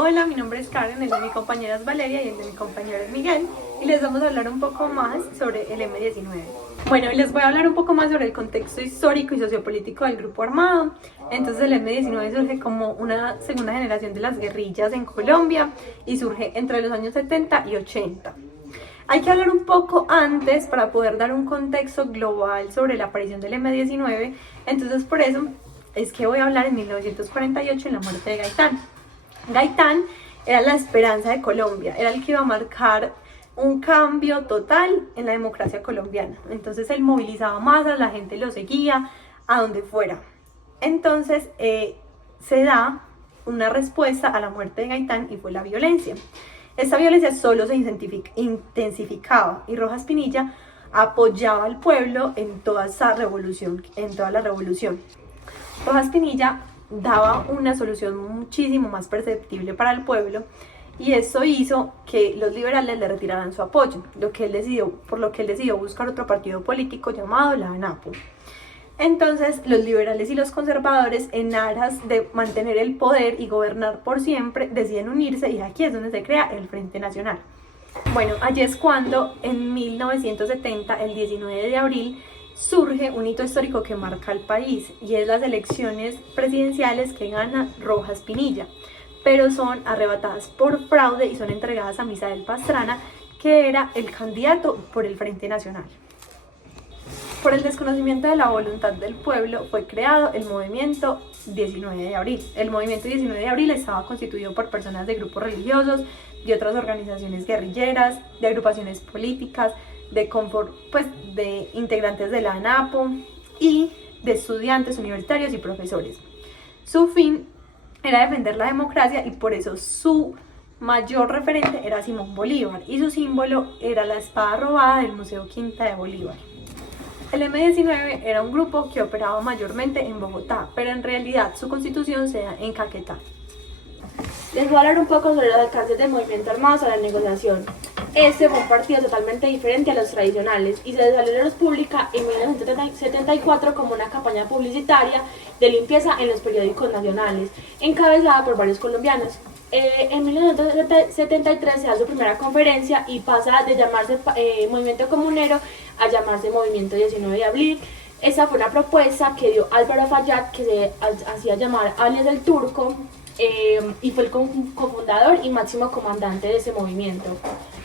Hola, mi nombre es Karen, el de mi compañera es Valeria y el de mi compañero es Miguel, y les vamos a hablar un poco más sobre el M-19. Bueno, les voy a hablar un poco más sobre el contexto histórico y sociopolítico del grupo armado. Entonces el M-19 surge como una segunda generación de las guerrillas en Colombia y surge entre los años 70 y 80. Hay que hablar un poco antes para poder dar un contexto global sobre la aparición del M-19, entonces por eso es que voy a hablar en 1948 en la muerte de Gaitán. Gaitán era la esperanza de Colombia, era el que iba a marcar un cambio total en la democracia colombiana. Entonces él movilizaba masas, la gente lo seguía a donde fuera. Entonces se da una respuesta a la muerte de Gaitán y fue la violencia. Esta violencia solo se intensificaba y Rojas Pinilla apoyaba al pueblo en toda esa revolución, en toda la revolución. Rojas Pinilla daba una solución muchísimo más perceptible para el pueblo y eso hizo que los liberales le retiraran su apoyo, por lo que él decidió buscar otro partido político llamado la ANAPO. Entonces los liberales y los conservadores, en aras de mantener el poder y gobernar por siempre, deciden unirse y aquí es donde se crea el Frente Nacional. Bueno, allí es cuando en 1970, el 19 de abril, surge un hito histórico que marca al país y es las elecciones presidenciales que gana Rojas Pinilla, pero son arrebatadas por fraude y son entregadas a Misael Pastrana, que era el candidato por el Frente Nacional. Por el desconocimiento de la voluntad del pueblo fue creado el movimiento 19 de abril. El movimiento 19 de abril estaba constituido por personas de grupos religiosos, de otras organizaciones guerrilleras, de agrupaciones políticas, de integrantes de la ANAPO y de estudiantes universitarios y profesores. Su fin era defender la democracia y por eso su mayor referente era Simón Bolívar y su símbolo era la espada robada del Museo Quinta de Bolívar. El M-19 era un grupo que operaba mayormente en Bogotá, pero en realidad su constitución se da en Caquetá. Les voy a hablar un poco sobre los alcances del movimiento armado sobre la negociación. Este fue un partido totalmente diferente a los tradicionales y se desarrolló en la República en 1974 como una campaña publicitaria de limpieza en los periódicos nacionales, encabezada por varios colombianos. En 1973 se da su primera conferencia y pasa de llamarse Movimiento Comunero a llamarse Movimiento 19 de Abril. Esa fue una propuesta que dio Álvaro Fallat, que se hacía llamar alias del Turco, y fue el cofundador y máximo comandante de ese movimiento.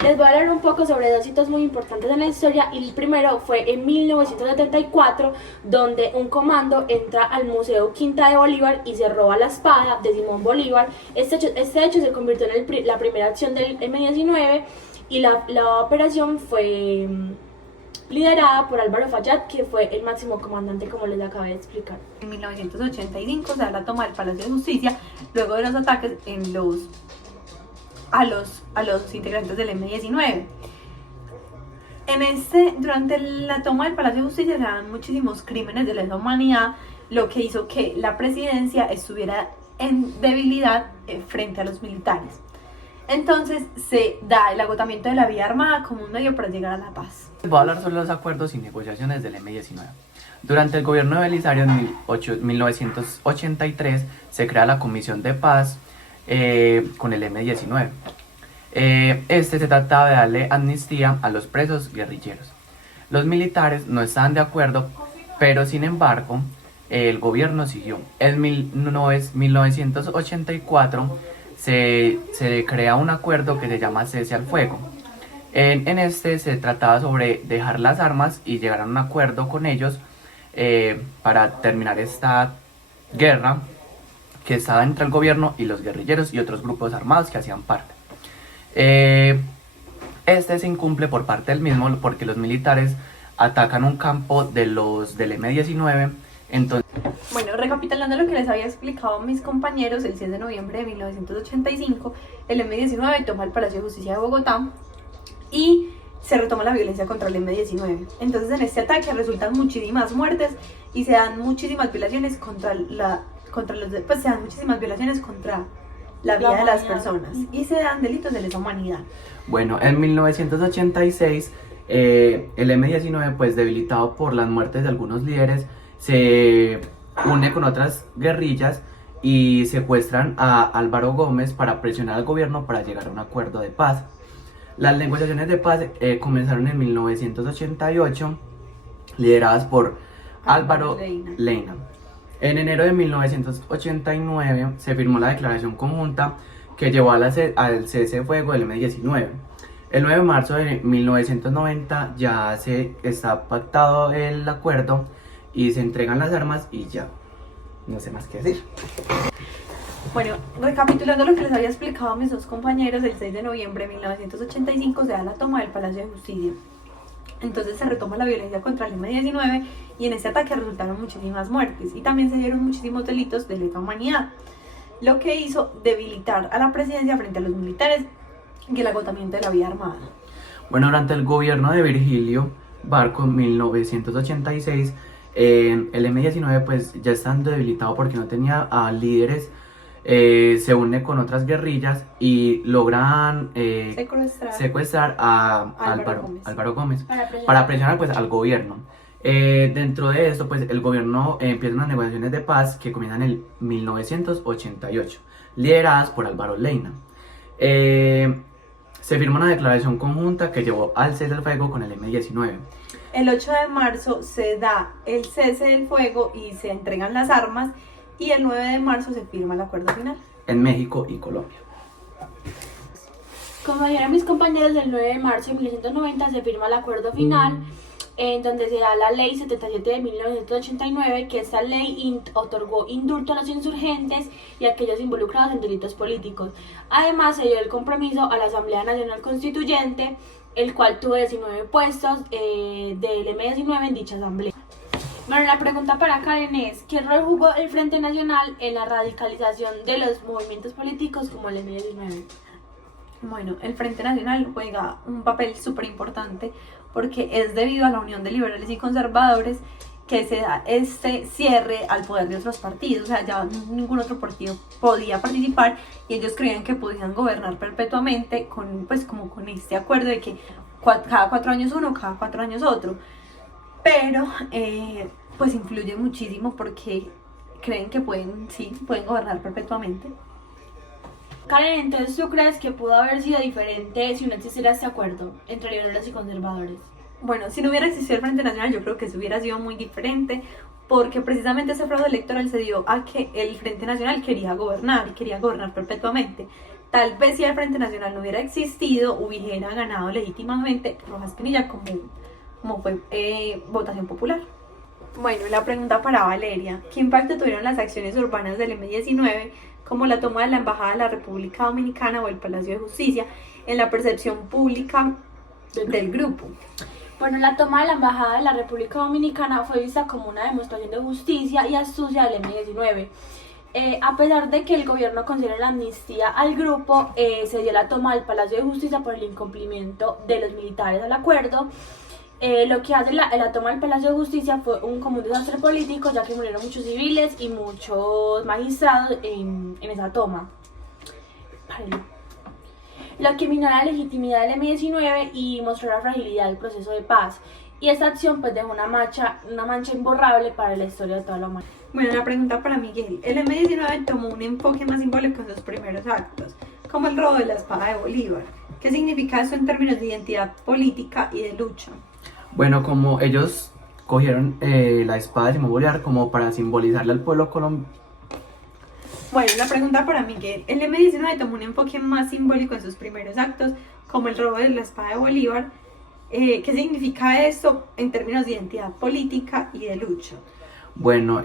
Les voy a hablar un poco sobre dos hitos muy importantes en la historia y el primero fue en 1974, donde un comando entra al Museo Quinta de Bolívar y se roba la espada de Simón Bolívar. Este hecho se convirtió en la primera acción del M-19 y la operación fue liderada por Álvaro Fallat, que fue el máximo comandante, como les acabé de explicar. En 1985 se da la toma del Palacio de Justicia luego de los ataques a los integrantes del M-19. Durante la toma del Palacio de Justicia se dan muchísimos crímenes de lesa humanidad, lo que hizo que la presidencia estuviera en debilidad frente a los militares. Entonces se da el agotamiento de la vía armada como un medio para llegar a la paz. Voy a hablar sobre los acuerdos y negociaciones del M-19. Durante el gobierno de Belisario en 1983 se crea la Comisión de Paz con el M-19. Se trataba de darle amnistía a los presos guerrilleros. Los militares no estaban de acuerdo, pero sin embargo el gobierno siguió. En 1984 se crea un acuerdo que se llama cese al fuego. En este se trataba sobre dejar las armas y llegar a un acuerdo con ellos para terminar esta guerra que estaba entre el gobierno y los guerrilleros y otros grupos armados que hacían parte. Este se incumple por parte del mismo porque los militares atacan un campo del M-19. Entonces, bueno, recapitulando lo que les había explicado a mis compañeros, el 6 de noviembre de 1985, el M-19 toma el Palacio de Justicia de Bogotá y se retoma la violencia contra el M-19. Entonces en este ataque resultan muchísimas muertes y se dan muchísimas violaciones contra la vida de las personas y se dan delitos de lesa humanidad. Bueno, en 1986 el M-19, pues debilitado por las muertes de algunos líderes, se une con otras guerrillas y secuestran a Álvaro Gómez para presionar al gobierno para llegar a un acuerdo de paz. Las negociaciones de paz comenzaron en 1988, lideradas por Álvaro Leyna. En enero de 1989 se firmó la declaración conjunta que llevó al cese de fuego del M-19. El 9 de marzo de 1990 ya se está pactado el acuerdo y se entregan las armas y ya, no sé más qué decir. Bueno, recapitulando lo que les había explicado a mis dos compañeros, el 6 de noviembre de 1985 se da la toma del Palacio de Justicia. Entonces se retoma la violencia contra el M-19 y en ese ataque resultaron muchísimas muertes y también se dieron muchísimos delitos de lesa humanidad, lo que hizo debilitar a la presidencia frente a los militares y el agotamiento de la vía armada. Bueno, durante el gobierno de Virgilio Barco en 1986, el M-19 pues ya estando debilitado porque no tenía líderes, se une con otras guerrillas y logran secuestrar a Álvaro Gómez para presionar pues al gobierno. Dentro de esto pues el gobierno empieza unas negociaciones de paz que comienzan en 1988, lideradas por Álvaro Leyna. Se firma una declaración conjunta que llevó al cese del fuego con el M-19. El 8 de marzo se da el cese del fuego y se entregan las armas y el 9 de marzo se firma el acuerdo final. En México y Colombia. Como dijeron mis compañeros, el 9 de marzo de 1990 se firma el acuerdo final en donde se da la ley 77 de 1989, que esta ley otorgó indulto a los insurgentes y a aquellos involucrados en delitos políticos. Además, se dio el compromiso a la Asamblea Nacional Constituyente, el cual tuvo 19 puestos del M-19 en dicha asamblea. Bueno, la pregunta para Karen es, ¿qué rol jugó el Frente Nacional en la radicalización de los movimientos políticos como el M-19? Bueno, el Frente Nacional juega un papel súper importante porque es debido a la unión de liberales y conservadores que se da este cierre al poder de otros partidos. O sea, ya ningún otro partido podía participar y ellos creían que podían gobernar perpetuamente con este acuerdo de que cada 4 años uno, cada 4 años otro. Pero pues influye muchísimo porque creen que pueden gobernar perpetuamente. Karen, entonces ¿tú crees que pudo haber sido diferente si no existiera este acuerdo entre liberales y conservadores? Bueno, si no hubiera existido el Frente Nacional, yo creo que eso hubiera sido muy diferente, porque precisamente ese fraude electoral se dio a que el Frente Nacional quería gobernar perpetuamente. Tal vez si el Frente Nacional no hubiera existido, hubiera ganado legítimamente Rojas Pinilla como fue votación popular. Bueno, la pregunta para Valeria: ¿qué impacto tuvieron las acciones urbanas del M-19, como la toma de la Embajada de la República Dominicana o el Palacio de Justicia, en la percepción pública del grupo? Bueno, la toma de la Embajada de la República Dominicana fue vista como una demostración de justicia y astucia del M-19. A pesar de que el gobierno considera la amnistía al grupo, se dio la toma del Palacio de Justicia por el incumplimiento de los militares al acuerdo. Lo que hace la toma del Palacio de Justicia fue como un desastre político, ya que murieron muchos civiles y muchos magistrados en esa toma. Lo que minó la legitimidad del M-19 y mostró la fragilidad del proceso de paz. Y esta acción pues dejó una mancha imborrable para la historia de toda la humanidad. Bueno, la pregunta para Miguel: el M-19 tomó un enfoque más simbólico en sus primeros actos, como el robo de la espada de Bolívar. ¿Qué significa eso en términos de identidad política y de lucha? Bueno, como ellos cogieron la espada de Simón Bolívar como para simbolizarle al pueblo colombiano. Bueno, la pregunta para Miguel: el M-19 tomó un enfoque más simbólico en sus primeros actos, como el robo de la espada de Bolívar. ¿Qué significa esto en términos de identidad política y de lucha? Bueno,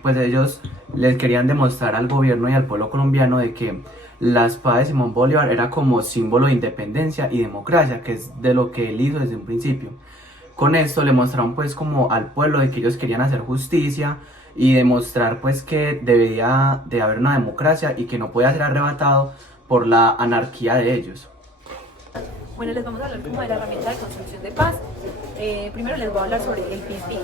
pues ellos les querían demostrar al gobierno y al pueblo colombiano de que la espada de Simón Bolívar era como símbolo de independencia y democracia, que es de lo que él hizo desde un principio. Con esto le mostraron pues como al pueblo de que ellos querían hacer justicia y demostrar pues que debía de haber una democracia y que no podía ser arrebatado por la anarquía de ellos. Bueno, les vamos a hablar como de la herramienta de construcción de paz. Primero les voy a hablar sobre el peace.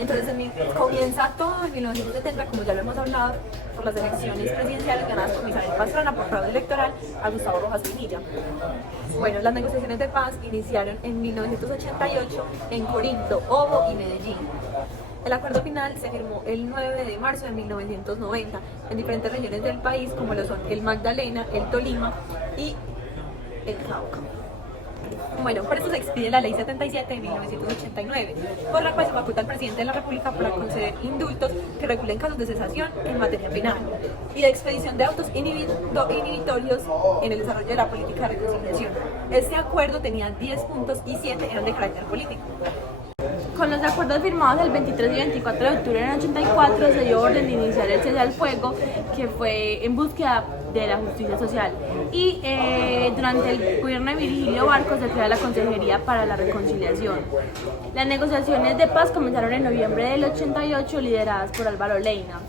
Entonces comienza todo en 1970, como ya lo hemos hablado, por las elecciones presidenciales ganadas por Misael Pastrana por fraude electoral a Gustavo Rojas Pinilla. Bueno, las negociaciones de paz iniciaron en 1988 en Corinto, Obo y Medellín. El acuerdo final se firmó el 9 de marzo de 1990 en diferentes regiones del país, como lo son el Magdalena, el Tolima y el Cauca. Bueno, por eso se expide la Ley 77 de 1989, por la cual se faculta al presidente de la República para conceder indultos que regulen casos de cesación en materia penal y de expedición de autos inhibitorios en el desarrollo de la política de reconciliación. Este acuerdo tenía 10 puntos y 7 eran de carácter político. Con los acuerdos firmados el 23 y 24 de octubre del 84 se dio orden de iniciar el cese al fuego, que fue en búsqueda de la justicia social. Y durante el gobierno de Virgilio Barco se crea la Consejería para la Reconciliación. Las negociaciones de paz comenzaron en noviembre del 88, lideradas por Álvaro Leyna.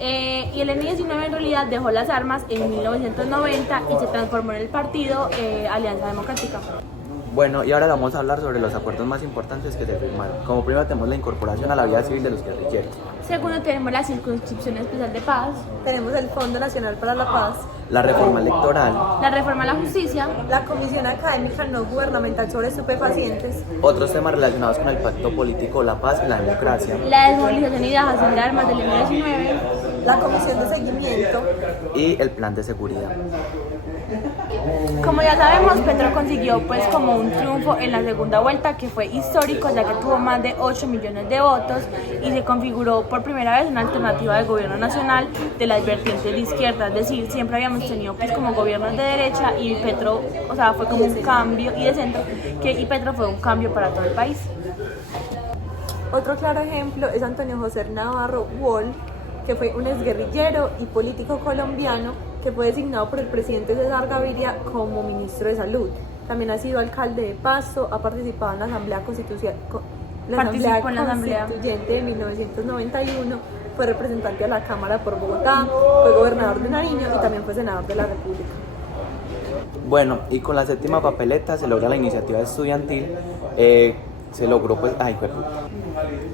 Y el M-19 en realidad dejó las armas en 1990 y se transformó en el partido Alianza Democrática. Bueno, y ahora vamos a hablar sobre los acuerdos más importantes que se firmaron. Como primero tenemos la incorporación a la vida civil de los guerrilleros. Segundo tenemos la Circunscripción Especial de Paz, Tenemos el Fondo Nacional para la Paz, La reforma electoral, la reforma a la justicia, la Comisión Académica No Gubernamental sobre Estupefacientes, otros temas relacionados con el pacto político, la paz y la democracia, la desmovilización y dejación de armas del M-19, la Comisión de Seguimiento. y el plan de seguridad. Como ya sabemos, Petro consiguió pues como un triunfo en la segunda vuelta que fue histórico, ya que tuvo más de 8 millones de votos y se configuró por primera vez una alternativa del gobierno nacional de las vertientes de izquierda, es decir, siempre habíamos tenido pues como gobiernos de derecha y Petro, o sea, fue como un cambio, y de centro, y Petro fue un cambio para todo el país. Otro claro ejemplo es Antonio José Navarro Wolf, que fue un exguerrillero y político colombiano que fue designado por el presidente César Gaviria como ministro de Salud. También ha sido alcalde de Pasto, ha participado en la Asamblea Constituyente de 1991, fue representante a la Cámara por Bogotá, fue gobernador de Nariño y también fue senador de la República. Bueno, y con la séptima papeleta se logra la iniciativa estudiantil, se logró pues,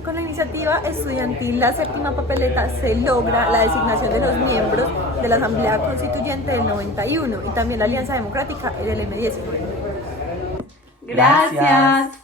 Con la iniciativa estudiantil, la séptima papeleta, se logra la designación de los miembros de la Asamblea Constituyente del 91 y también la Alianza Democrática en el M-19. Gracias.